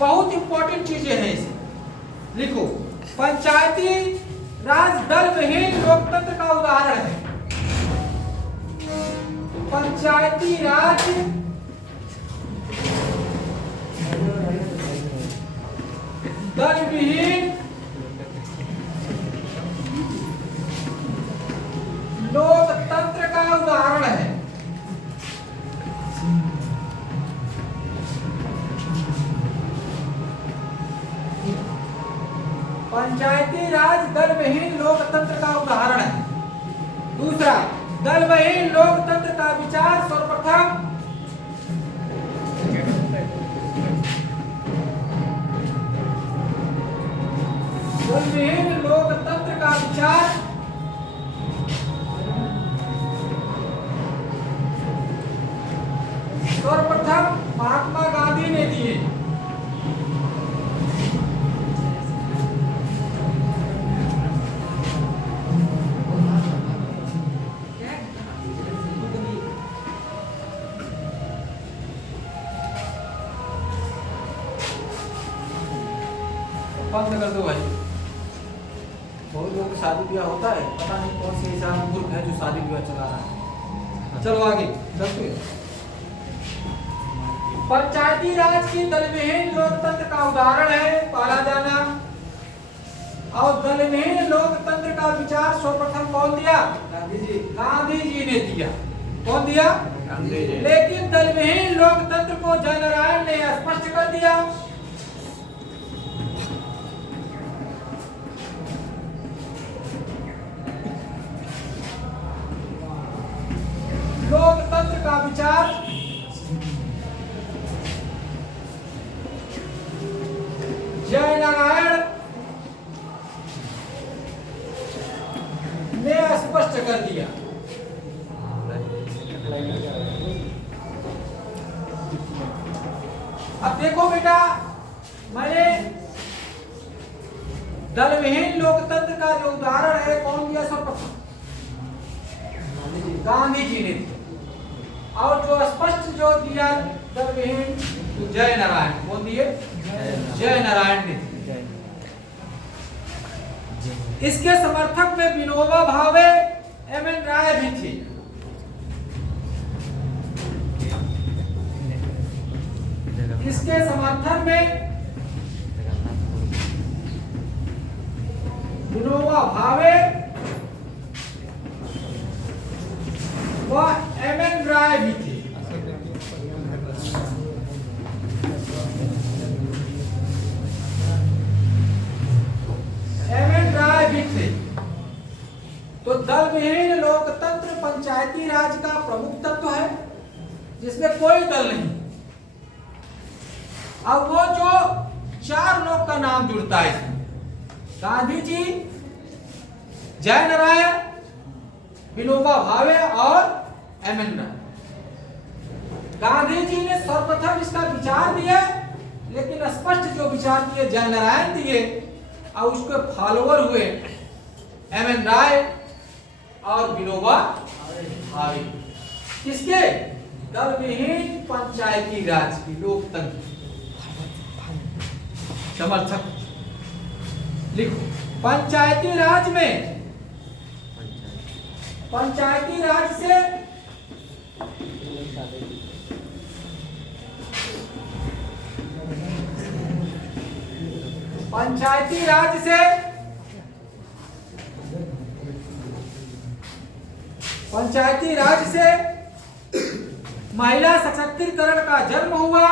बहुत इंपॉर्टेंट चीजें हैं इसमें। लिखो, पंचायती राज दल विहीन लोकतंत्र का उदाहरण है। पंचायती राज दल विहीन लोकतंत्र का उदाहरण है। पंचायती राज दल विहीन लोकतंत्र का उदाहरण है। दूसरा, दल विहीन लोकतंत्र का विचार सर्वप्रथम दल विहीन लोकतंत्र का विचार सर्वप्रथम महात्मा गांधी ने दिए। बंद कर दो भाई, बहुत लोगों की शादी ब्याह होता है, पता नहीं कौन से ऐसा मूर्ख है जो शादी ब्याह चला रहा है। चलो आगे चलते हैं। पंचायती राज की दल विहीन लोकतंत्र का उदाहरण है पाला जाना। और दल विहीन लोकतंत्र का विचार सर्वप्रथम कौन दिया? गांधी जी ने दिया। कौन दिया? गांधी जी। लेकिन दल विहीन लोकतंत्र को जयनारायण ने स्पष्ट कर दिया। लोकतंत्र का विचार जयनारायण ने स्पष्ट कर दिया। अब देखो बेटा, मैंने दल विहीन लोकतंत्र का जो उदाहरण है कौन दिया? सर्वप्रथम गांधी जी ने दिया। और जो स्पष्ट जो दिया दल विहीन, तो जयनारायण। कौन दिए? जयनारायण ने दिया। इसके समर्थक में विनोबा भावे, एम.एन. राय भी थे। इसके समर्थन में विनोबा भावे व एम.एन. राय भी थे। एम.एन. राय भी थे। तो दल विहीन लोकतंत्र पंचायती राज का प्रमुख तत्व है, जिसमें कोई दल नहीं। अब वो जो चार लोग का नाम जुड़ता है इसमें, गांधी जी, जयनारायण, विनोबा भावे और एम.एन. राय। गांधी जी ने सर्वप्रथम इसका विचार दिया, लेकिन स्पष्ट जो विचार दिए जयनारायण दिए, और उसके फॉलोअर हुए एम.एन. राय और विनोबा भावे। किसके? दल विहीन पंचायती राज की लोकतंत्र समर्थक। लिखो, पंचायती राज में, पंचायती राज से पंचायती राज से पंचायती राज से महिला सशक्तिकरण का जन्म हुआ,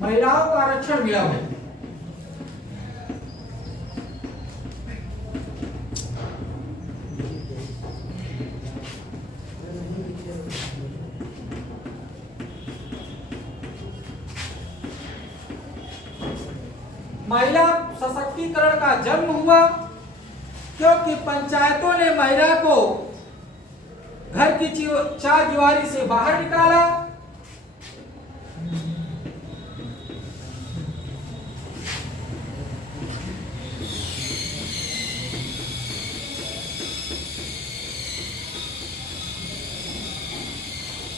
महिलाओं का आरक्षण मिला है। महिला सशक्तिकरण का जन्म हुआ क्योंकि पंचायतों ने महिला को घर की चार दीवारी से बाहर निकाला।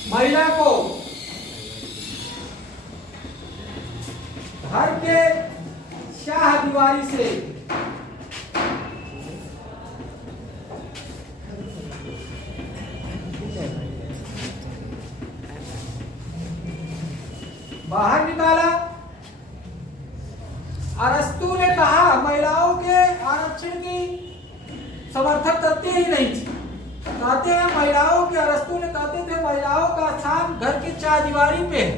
महिला को घर के चार दीवारी से बाहर निकाला। अरस्तु ने कहा महिलाओं के आरक्षण की समर्थन करते ही नहीं थी, कहते हैं महिलाओं के, अरस्तु ने कहते थे महिलाओं का स्थान घर की चार दीवारी पे है,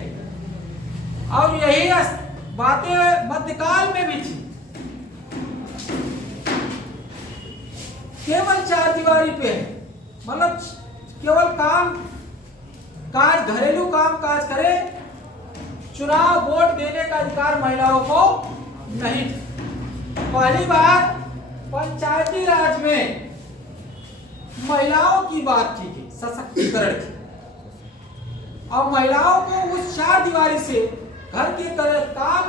और यही बातें मध्यकाल में भी थी, केवल चार दीवारी पे है, मतलब केवल काम काज, घरेलू काम काज करे, चुनाव वोट देने का अधिकार महिलाओं को नहीं। पहली बार पंचायती राज में महिलाओं की बात की गई, सशक्तिकरण की, और महिलाओं को उस चार दीवारी से घर के काम,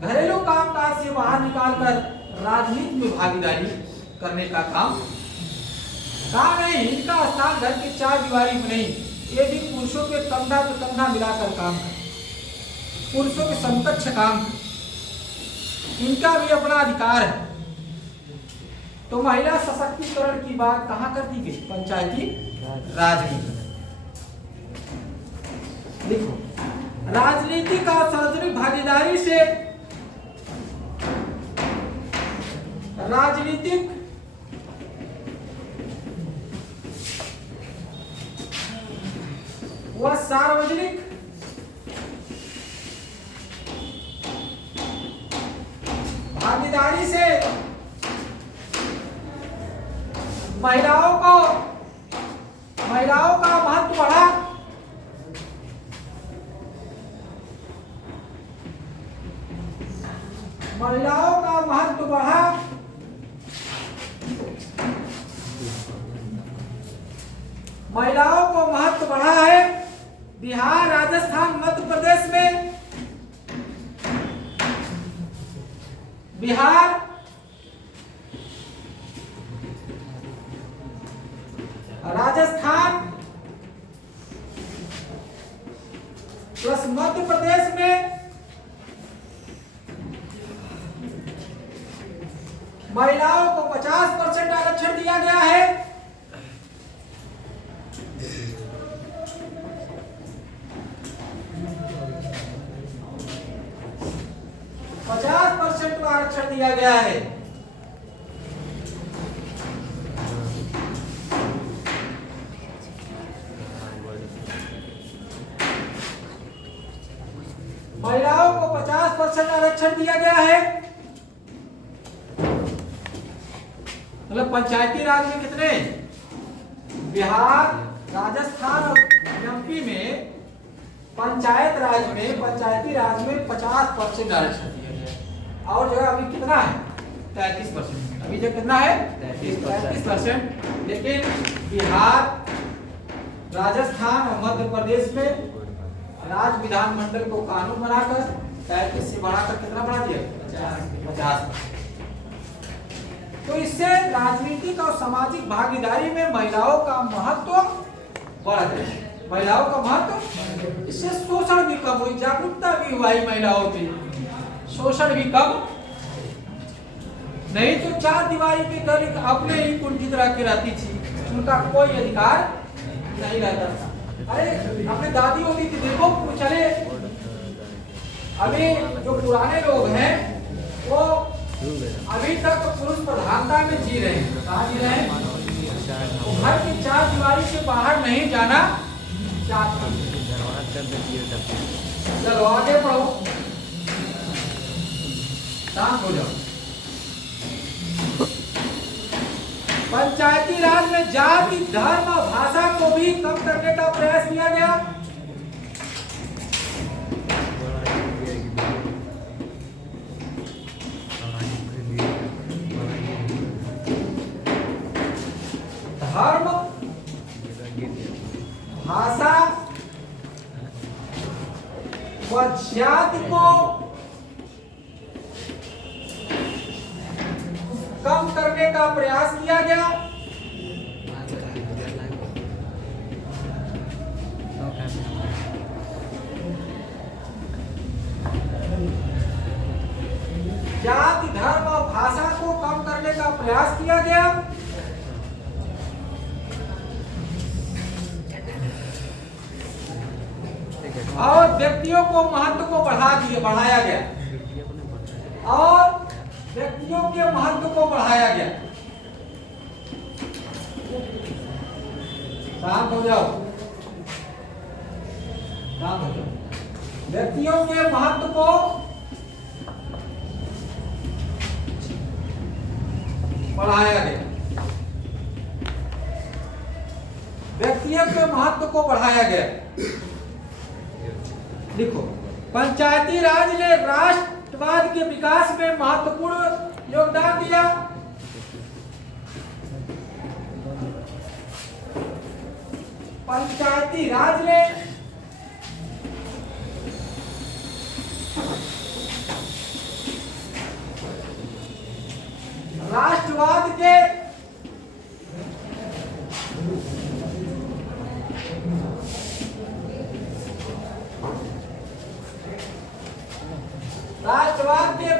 घरेलू काम काज से बाहर निकालकर राजनीति में भागीदारी करने का काम नहीं। इनका स्थान घर के चार दीवारी में नहीं, ये भी पुरुषों के कंधा पे कंधा मिलाकर काम करे, पुरुषों के समकक्ष काम, इनका भी अपना अधिकार है। तो महिला सशक्तिकरण की बात कहां कर दी गई? पंचायती राज में। देखो, राजनीतिक और सार्वजनिक भागीदारी से राजनीतिक व सार्वजनिक भागीदारी से महिलाओं का महत्व बढ़ा। महिलाओं का महत्व बढ़ा। महिलाओं को महत्व बढ़ा है। बिहार, राजस्थान, मध्य प्रदेश में, बिहार, राजस्थान प्लस मध्य प्रदेश में महिलाओं को 50% आरक्षण दिया गया है। आरक्षण दिया गया है। महिलाओं को 50% आरक्षण दिया गया है। मतलब पंचायती राज में कितने? बिहार, राजस्थान और एमपी में पंचायती राज में 50% आरक्षण दिया गया है। और जो है अभी कितना है? 33%। अभी जो कितना है? 33%। लेकिन बिहार, राजस्थान और मध्य प्रदेश में राज्य विधानमंडल को कानून बनाकर 33 से बढ़ाकर कितना बढ़ा दिया? 50%। तो इससे राजनीतिक और सामाजिक भागीदारी में महिलाओं का महत्व बढ़ गया। महिलाओं का महत्व, इससे शोषण भी कम हुई, जागरूकता भी हुई महिलाओं की, शोषण भी कम। नहीं तो चार दीवारी पे घर अपने ही कुंठित रह के रहती थी, उनका कोई अधिकार नहीं रहता था। अरे अपने दादी होती थी, देखो चले अभी जो पुराने लोग हैं वो अभी तक पुरुष प्रधानता में जी रहे हैं। कहाँ जी रहे हैं? तो घर की चार दीवारी से बाहर नहीं जाना चाहते। चलो आगे बढ़ो, शांत हो जाओ। पंचायती राज में जाति, धर्म और भाषा को भी कम करने का प्रयास किया गया। धर्म, भाषा व जाति को कम करने का प्रयास किया गया। का प्रयास किया गया। और व्यक्तियों को महत्व को बढ़ाया गया और व्यक्तियों के महत्व को बढ़ाया गया। शांत हो जाओ, शांत हो जाओ। व्यक्तियों के महत्व को बढ़ाया गया, व्यक्तियों के महत्व को बढ़ाया गया। लिखो, पंचायती राज ने राष्ट्रवाद के विकास में महत्वपूर्ण योगदान दिया। पंचायती राज ने राष्ट्रवाद के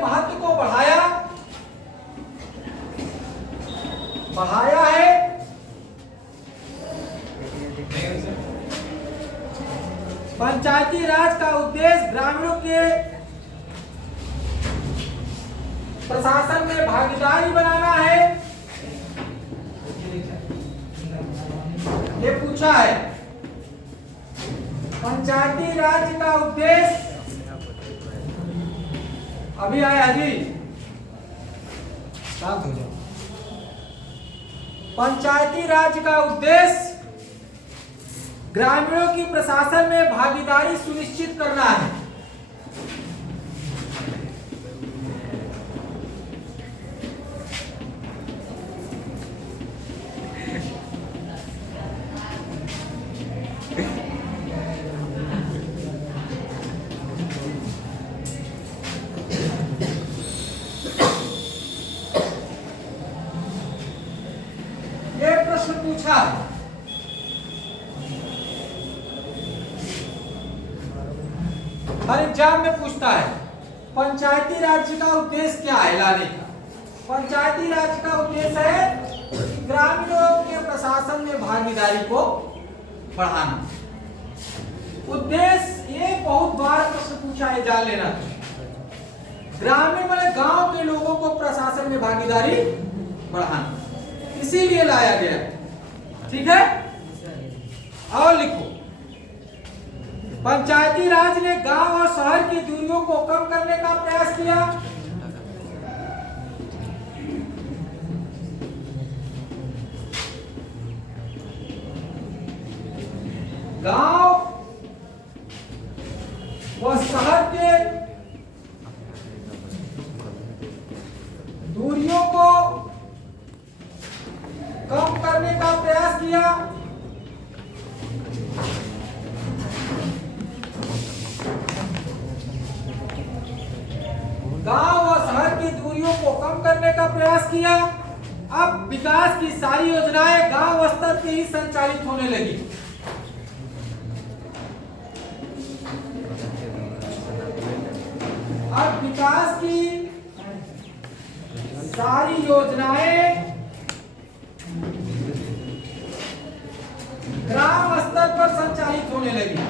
महत्व को बढ़ाया है। पंचायती राज का उद्देश्य ग्रामीणों के प्रशासन में भागीदारी बनाना है। ये पूछा है, पंचायती राज का उद्देश्य, अभी आया जी, शांत हो जाओ। पंचायती राज का उद्देश्य ग्रामीणों की प्रशासन में भागीदारी सुनिश्चित करना है। पूछा हर एग्जाम में पूछता है, पंचायती राज का उद्देश्य क्या है लाने का। पंचायती राज का उद्देश्य है ग्रामीणों के प्रशासन में भागीदारी को बढ़ाना। उद्देश्य ये बहुत बार प्रश्न पूछा है, जान लेना। ग्रामीण मतलब गांव के लोगों को प्रशासन में भागीदारी बढ़ाना, इसीलिए लाया गया। ठीक है, और लिखो, पंचायती राज ने गांव और शहर की दूरियों को कम करने का प्रयास किया। गांव व शहर के दूरियों को कम करने का प्रयास किया। गांव और शहर की दूरियों को कम करने का प्रयास किया। अब विकास की सारी योजनाएं गांव स्तर पे ही संचालित होने लगी। अब विकास की सारी योजनाएं ग्राम स्तर पर संचालित होने लगी।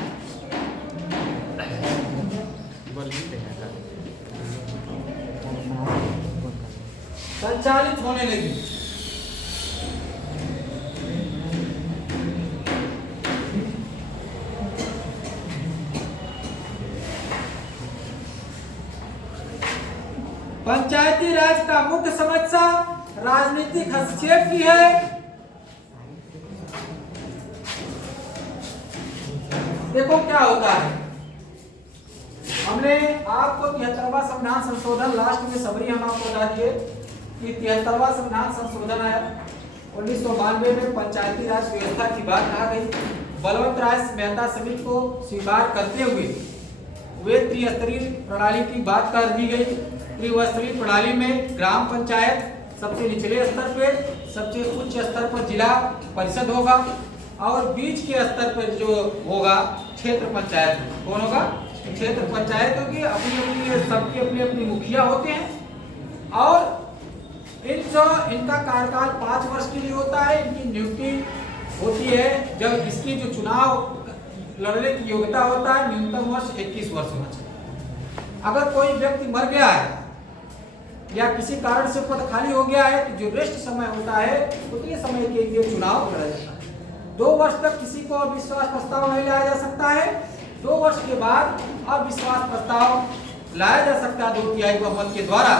संचालित होने लगी। पंचायती राज का मुख्य समस्या राजनीतिक हस्तक्षेप की है। देखो क्या होता है, हमने आपको 73वां संविधान संशोधन लास्ट में समरी हम आपको बता दिए कि 73वां संविधान संशोधन आया 1992 में पंचायती राज व्यवस्था की बात कहा गई। बलवंत राय मेहता समिति को स्वीकार करते हुए वे त्रिस्तरीय प्रणाली की बात कर दी गई। त्रिस्तरीय प्रणाली में ग्राम पंचायत सबसे निचले स्तर पे, सबसे उच्च स्तर पर जिला परिषद होगा और बीच के स्तर पर जो होगा क्षेत्र पंचायत। कौन होगा? क्षेत्र पंचायत होगी। अपनी अपनी सबके अपने अपने मुखिया होते हैं और इनका कार्यकाल 5 वर्ष के लिए होता है। इनकी नियुक्ति होती है जब इसकी जो चुनाव लड़ने की योग्यता होता है, न्यूनतम वर्ष 21 वर्ष होना चाहिए। अगर कोई व्यक्ति मर गया है या किसी कारण से पद खाली हो गया है तो जो रेस्ट समय होता है उतने समय के लिए चुनाव लड़ा जाता है। 2 वर्ष तक किसी को अविश्वास प्रस्ताव नहीं लाया जा सकता है। 2 वर्ष के बाद अविश्वास प्रस्ताव लाया जा सकता है 2/3 बहुमत के द्वारा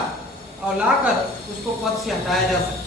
और लाकर उसको पद से हटाया जा सकता है।